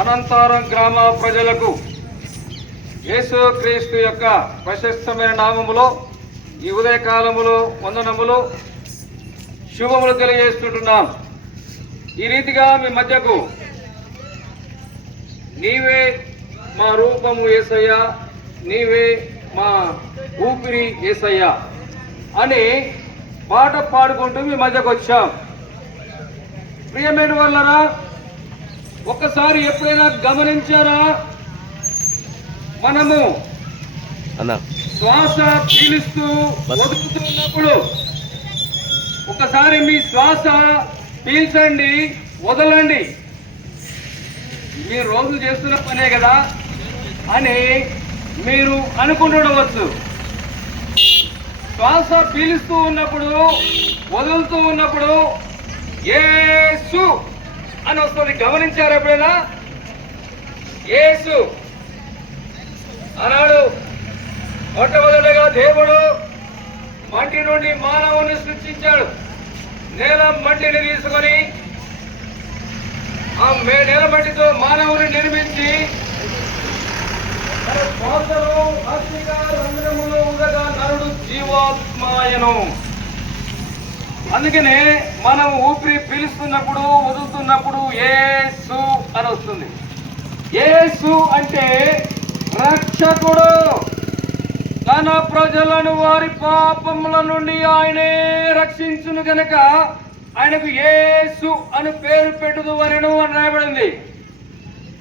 అనంతారం గ్రామ ప్రజలకు యేసుక్రీస్తు యొక్క ప్రశస్తమైన నామములో ఈ ఉదయకాలములో వందనములు శుభములు తెలియజేస్తుంటున్నాం. ఈ రీతిగా మీ మధ్యకు నీవే మా రూపము ఏసయ్య నీవే మా ఊపిరి ఏసయ్య అని పాట పాడుకుంటూ మీ మధ్యకు వచ్చాం. ప్రియమైన వాళ్ళరా ఒక్కసారి ఎప్పుడైనా గమనించారా? మనము శ్వాస పీలుస్తూ వదులుతున్నప్పుడు ఒకసారి మీ శ్వాస పీల్చండి వదలండి. మీరు రోజు చేస్తున్న పనే కదా అని మీరు అనుకుంటుండవచ్చు. శ్వాస పీలుస్తూ ఉన్నప్పుడు వదులుతూ ఉన్నప్పుడు ఏసు అని వస్తుంది గమనించారు ఎప్పుడైనా? ఏసు అన్నాడు మొట్టమొదటగా దేవుడు మట్టి నుండి మానవుని సృష్టించాడు. నేల మట్టిని తీసుకొని ఆ మే- నేల మట్టితో మానవుని నిర్మించి తన శ్వాసలో అస్థిగా రంధ్రములో ఉండగా నరుడు జీవాత్మాయను. అందుకనే మనం ఊపిరి పీలుస్తున్నప్పుడు వదులుతున్నప్పుడు ఏసు అని వస్తుంది. ఏసు అంటే రక్షకుడు. తన ప్రజలను వారి పాపముల నుండి ఆయనే రక్షించును గనక ఆయనకు ఏసు అని పేరు పెట్టుదు వరెను అని రాయబడింది.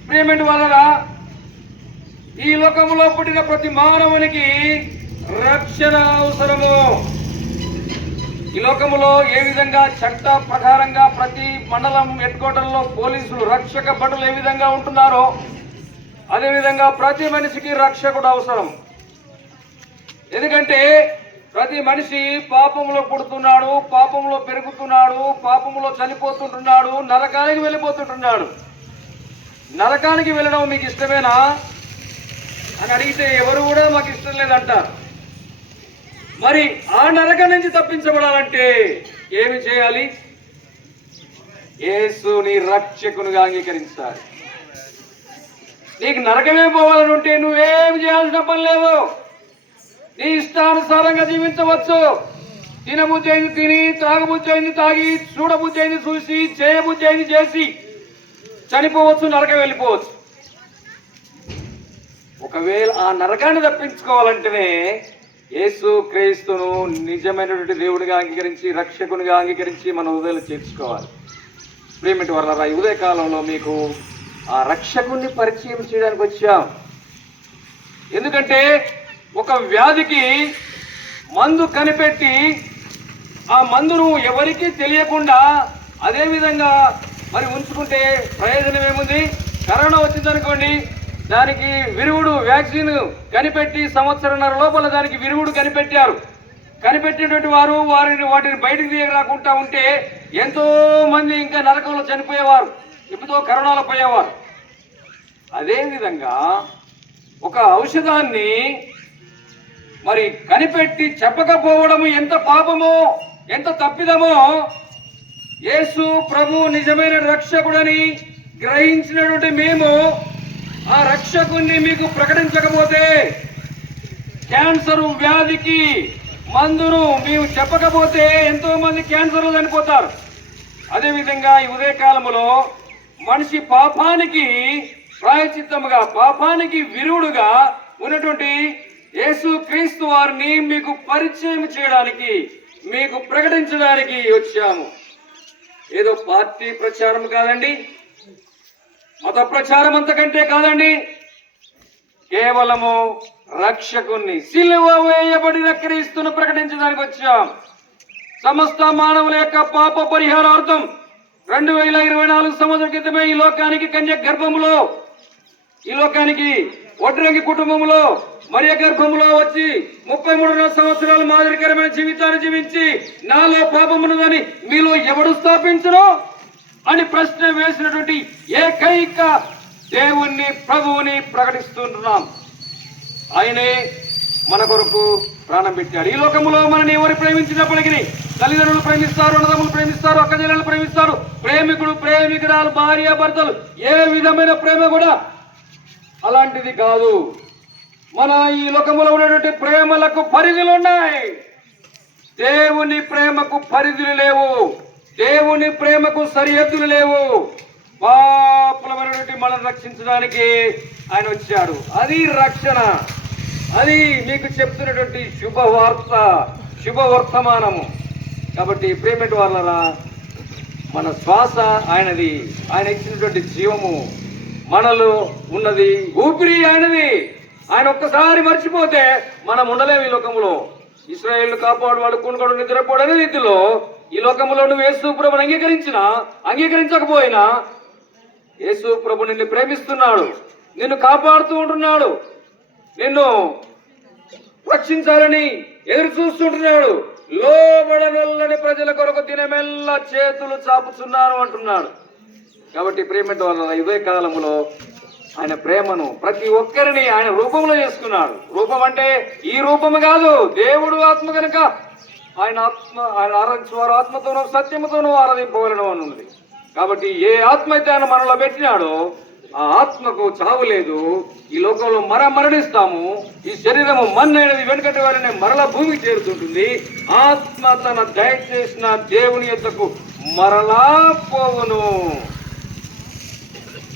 ప్రేమెంట్ వలన ఈ లోకంలో పుట్టిన ప్రతి మానవునికి రక్షణ అవసరము. ఈ లోకములో ఏ విధంగా చట్ట ప్రకారంగా ప్రతి మండలం హెడ్ క్వార్టర్లో పోలీసులు రక్షక భటులు ఏ విధంగా ఉంటున్నారో అదేవిధంగా ప్రతి మనిషికి రక్షకుడు అవసరం. ఎందుకంటే ప్రతి మనిషి పాపంలో పుడుతున్నాడు పాపంలో పెరుగుతున్నాడు పాపంలో చనిపోతుంటున్నాడు నరకానికి వెళ్ళిపోతుంటున్నాడు. నరకానికి వెళ్ళడం మీకు ఇష్టమేనా? అని అడిగితే ఎవరు కూడా మాకు ఇష్టం లేదంటారు. మరి ఆ నరక నుంచి తప్పించబడాలంటే ఏమి చేయాలి? యేసుని రక్షకునిగా అంగీకరించాలి. నీకు నరకమే పోవాలని ఉంటే నువ్వేం చేయాల్సిన పని లేవు. నీ ఇష్టానుసారంగా జీవించవచ్చు. తినబుద్ధి అయింది తిని త్రాగబుద్ధి అయింది తాగి చూడబుద్ధి అయింది చూసి చేయబుద్ధి అయింది చేసి చనిపోవచ్చు నరకం వెళ్ళిపోవచ్చు. ఒకవేళ ఆ నరకాన్ని తప్పించుకోవాలంటేనే యేసు క్రీస్తును నిజమైనటువంటి దేవుడిగా అంగీకరించి రక్షకునిగా అంగీకరించి మన హృదయాలు చేర్చుకోవాలి. ప్రేమిటి వల్ల ఈ ఉదయ కాలంలో మీకు ఆ రక్షకుణ్ణి పరిచయం చేయడానికి వచ్చాం. ఎందుకంటే ఒక వ్యాధికి మందు కనిపెట్టి ఆ మందును ఎవరికీ తెలియకుండా అదే విధంగా మరి ఉంచుకుంటే ప్రయోజనం ఏముంది? కరోనా వచ్చిందనుకోండి దానికి విరుగుడు వ్యాక్సిన్ కనిపెట్టి సంవత్సరంన్నర లోపల దానికి విరుగుడు కనిపెట్టారు. కనిపెట్టినటువంటి వారు వారిని వాటిని బయటికి తీయరాకుండా ఉంటే ఎంతో మంది ఇంకా నరకంలో చనిపోయేవారు. ఇప్పుడు కరోనాలో పోయేవారు. అదేవిధంగా ఒక ఔషధాన్ని మరి కనిపెట్టి చెప్పకపోవడము ఎంత పాపమో ఎంత తప్పిదమో యేసు ప్రభు నిజమైన రక్షకుడని గ్రహించినటువంటి మేము ఆ రక్షకుణ్ణి మీకు ప్రకటించకపోతే క్యాన్సర్ వ్యాధికి మందును మేము చెప్పకపోతే ఎంతో మంది క్యాన్సర్లు చనిపోతారు. అదేవిధంగా ఈ ఉదయకాలములో మనిషి పాపానికి ప్రాయచిత్తముగా పాపానికి విరుడుగా ఉన్నటువంటి యేసు క్రీస్తు వారిని మీకు పరిచయం చేయడానికి మీకు ప్రకటించడానికి వచ్చాము. ఏదో పార్టీ ప్రచారం కాదండి. మత ప్రచారం అంతకంటే కాదండి కేవలము రక్షకుణ్ణి సిలువ వేయబడిన క్రీస్తును ప్రకటించడానికి వచ్చాం. సమస్త మానవుల యొక్క పాప పరిహారార్థం రెండు వేల ఇరవై నాలుగు సంవత్సరాల క్రితమే ఈ లోకానికి కన్య గర్భములో ఈ లోకానికి ఒడ్రంగి కుటుంబంలో మరియ గర్భంలో వచ్చి ముప్పై మూడున్నర సంవత్సరాలు మాదిరికరమైన జీవితాన్ని జీవించి నాలో పాపమున్నదని మీలో ఎవడు స్థాపించను? అని ప్రశ్న వేసినటువంటి ఏకైక దేవుణ్ణి ప్రభువుని ప్రకటిస్తున్నాం ఆయనే మన కొరకు ప్రాణం పెట్టాడు. ఈ లోకములో మనని ఎవరు ప్రేమించినప్పటికీ తల్లిదండ్రులు ప్రేమిస్తారు అన్నదమ్ములు ప్రేమిస్తారు అక్కజనులు ప్రేమిస్తారు. ప్రేమికుడు ప్రేమికురాలు భార్య భర్తలు ఏ విధమైన ప్రేమ కూడా అలాంటిది కాదు. మన ఈ లోకంలో ఉన్నటువంటి ప్రేమలకు పరిధులు ఉన్నాయి. దేవుని ప్రేమకు పరిధులు లేవు. దేవుని ప్రేమకు సరిహద్దులు లేవు. పాపులమైనటువంటి మనల్ని రక్షించడానికి ఆయన వచ్చాడు. అది రక్షణ. అది మీకు చెప్తున్నటువంటి శుభవార్త శుభవర్తమానము. కాబట్టి ప్రేమటి వాళ్ళరా మన శ్వాస ఆయనది. ఆయన ఇచ్చినటువంటి జీవము మనలో ఉన్నది. ఊపిరి ఆయనది. ఆయన ఒక్కసారి మర్చిపోతే మనం ఉండలేము ఈ లోకంలో. ఇస్రాయేల్ కాపాడు వాడు కొనుగోడు నిద్రపోడు అనే రీతిలో ఈ లోకంలో నువ్వు యేసు ప్రభుని అంగీకరించినా అంగీకరించకపోయినా యేసు ప్రభు నిన్ను ప్రేమిస్తున్నాడు. నిన్ను కాపాడుతూ ఉంటున్నాడు. నిన్ను రక్షించాలని ఎదురు చూస్తుంటున్నాడు. లోబడనొల్లని ప్రజల కొరకు దినమెల్లా చేతులు చాపుచున్నాను అంటున్నాడు. కాబట్టి ప్రేమ వల్ల ఇదే కాలంలో ఆయన ప్రేమను ప్రతి ఒక్కరిని ఆయన రూపంలో చేసుకున్నాడు. రూపం అంటే ఈ రూపము కాదు దేవుడు ఆత్మ కనుక ఆయన ఆత్మ ఆయన ఆరాధించేవారు ఆత్మతోనూ సత్యముతోనూ ఆరాధింపవలను అని ఉంది కాబట్టి ఏ ఆత్మ అయితే ఆయన మనలో పెట్టినాడో ఆ ఆత్మకు చావు లేదు. ఈ లోకంలో మర మరణిస్తాము. ఈ శరీరము మన్నైనది వెనుకటి వారిని మరల భూమికి చేరుతుంటుంది. ఆత్మ తన దయచేసిన దేవుని యొక్కకు మరలా పోవును.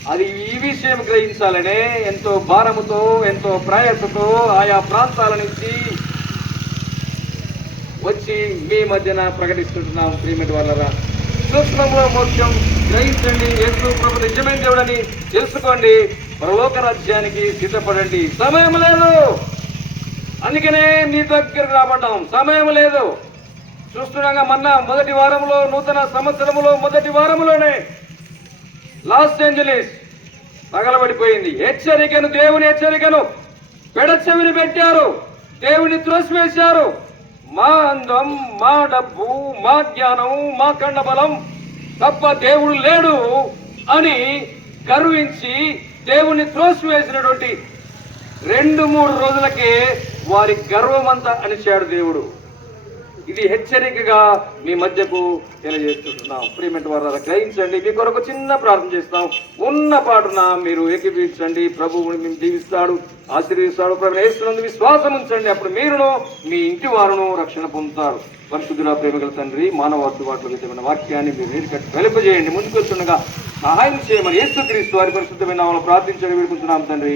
అది ఈ విషయం గ్రహించాలనే ఎంతో భారముతో ఎంతో ప్రయాసతో ఆయా ప్రాంతాల నుంచి వచ్చి మీ మధ్యన ప్రకటిస్తుంటున్నాం ప్రియమటి వాళ్ళరా సూక్ష్మంలో మోక్షం గ్రహించండి యేసు ప్రభు నిజమైన దేవుడని తెలుసుకోండి. పరలోక రాజ్యానికి సిద్ధపడండి. సమయం లేదు. అందుకనే మీ దగ్గరకు రాబడ్డాం. సమయం లేదు. చూస్తున్నాగా మొన్న మొదటి వారంలో నూతన సంవత్సరములో మొదటి వారంలోనే లాస్ ఏంజలీస్. తగలబడిపోయింది. హెచ్చరికను దేవుని హెచ్చరికను పెడచెవిని పెట్టారు. దేవుని త్రోసివేశారు. మా అందం మా డబ్బు మా జ్ఞానం మా కండబలం తప్ప దేవుడు లేడు అని గర్వించి దేవుని త్రోసివేసినటువంటి రెండు మూడు రోజులకే వారి గర్వమంతా అనిచాడు దేవుడు. ఇది హెచ్చరికగా మీ మధ్యకు తెలియజేస్తున్నాం. ప్రియమెంట్ వారు గ్రహించండి. మీ కొరకు చిన్న ప్రార్థన చేస్తాం ఉన్న పాటున మీరు ఏకీపించండి ప్రభువుని మేము దీవిస్తాడు ఆశీర్వదిస్తాడు. ప్రభు వేస్తున్నందు విశ్వాసం ఉంచండి. అప్పుడు మీరును మీ ఇంటి వారును రక్షణ పొందుతారు. పరిశుద్ధుల ప్రేమికుల తండ్రి మానవ వాటిలో విధమైన వాక్యాన్ని మీరు నీటికట్టి వెలుపజేయండి. ముందుకు వస్తుండగా సహాయం చేయమని ఏసు క్రీస్తు వారి పరిశుద్ధమైన వాళ్ళు ప్రార్థించండి వేడుకుంటున్నాం తండ్రి.